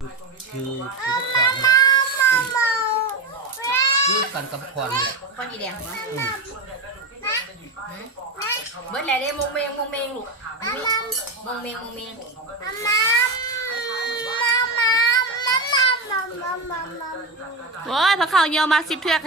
คือคือขวานคือกันกับขวานเนี่ยก้อนอีแดงเหรออืมเบิดแหละเด้มงเมงมงเมงลูกมงเมงมงเมงโอ้ยพระเขาเยอะมาสิบเทือกเ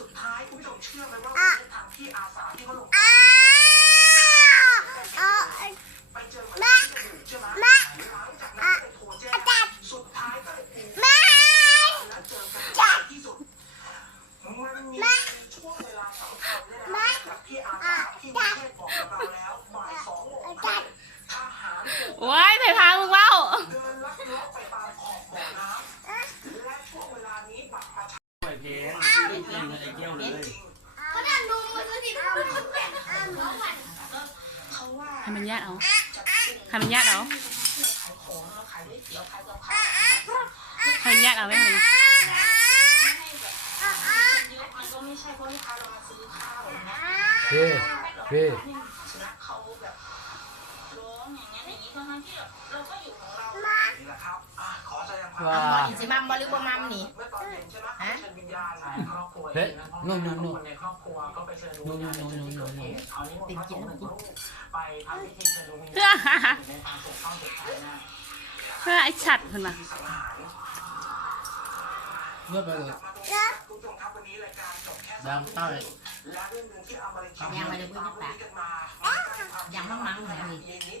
สุดท้ายคุณผู้ชมเชื่อไหมว่าทางที่อาสาที่เขาลง ให้มันยากเอาให้มันยากเอาให้มันยากเอาไหมมึ มาอีกสดว่า อินสิมัมบหรือบ่มัมนี่ม่อตอนเย็นใช่ไหมฮะ เชิญวิญญาณหลายครอบครัวเฮ้ยนู่นนู่นนู่นคนในครอบครัวก็ไปเชิญดวงวิญญาณในจุดที่เกิดเหตุเขานิมนต์พระสงฆ์หนึ่งรูปไปทำพิธีเชิญดวงวิญญาณในความโเศร้าเสียใจนะเพื่อไอ้ฉัดคนมา ที่สังหารเลือกไปเลย คุณผู้ชมครับวันนี้รายการจบแค่สามทุ่มครึ่งและเรื่องหนึงที่เอามาเลยคิดยังไม่ได้พูดกันมายังมั่งๆเหมือนกันอีก เย็นนิด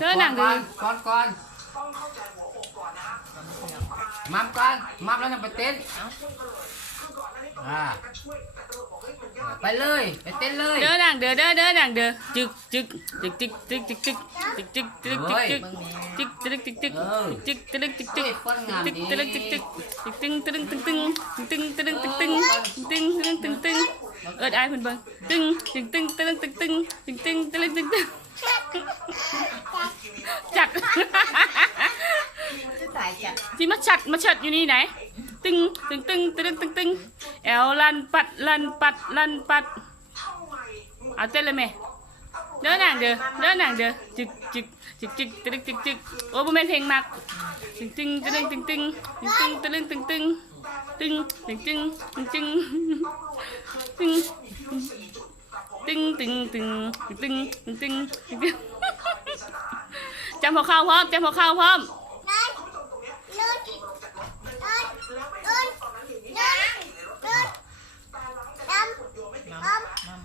เด้อดังเด้อก่อนก่อนมัมก่อนมัมแล้วจะไปเต้นอ่าไปเลยไปเต้นเลยเด้อดังเด้อเด้อเด้อดังเด้อจึกจึกจึกจึกจึกจึกจึกจึกจึกจึกจึกจึกเบิ่งแม่จึกจึกจึกจึกเออจึกจึกจึกจึเฮ้กยคนงามจึกดีจึกจึกจึกจึกตึงตึงตึงตึงตึงตึงตึงตึงตึงตึงตึงตึงเอิดอายเพิ่นเบิ่งตึงตึงตึงตึงตึงตึงตึงตึงตึงตึงตึง จัดจะตายจ้ะที่มาชัดมาชัดอยู่นี่ไหน ตึงตึงตึงตึงตึงตึงแอลลันปัดลันปัดลันปัดเอาเต้นเลยแม่เด้อหนังเด้อเด้อหนังเด้อจึกจึกจึกจึกตึงตึงตึงโอ้บ่แม่นเพลงมักตึงตึงตึงตึงตึงตึงตึงตึงตึงตึงตึงตึงตึงตึงตึง ตึงตึงตึงตึงตึงตึงตึงจำหัวข้าวพร้อมจำหัวข้าวพร้อม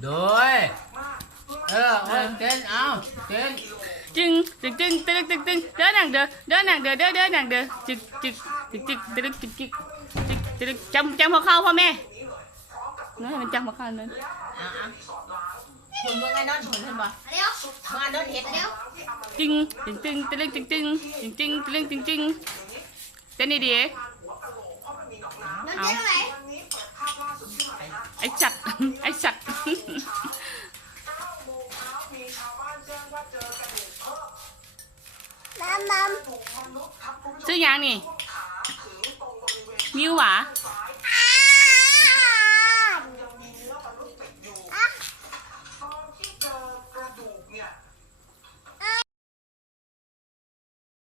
โดยเออโอ้ยเต้นเอาเต้นจึงจึงจึงตึ๊กตึ๊กตึ๊กเดินหนังเด้อเดินหนังเด้อเดินเดินหนังเด้อจึกจึกจึกจึกตึ๊กจึกจึกจึกจึกจำจำหัวเข้าพ่อแม่ เนอะมันจำหัวเข้านั่นเอาเอาคุณเบิ่งไอ้นอนคุณเพิ่นบ่เร็วมาโดนเฮ็ดเร็วจึงจึงจึงตึ๊กจึงจึงจึงจึงตึ๊กจึงจึงเต้นดีๆเอาไอ้จัดไอ้จัดซื้อยังนี่มิวหวา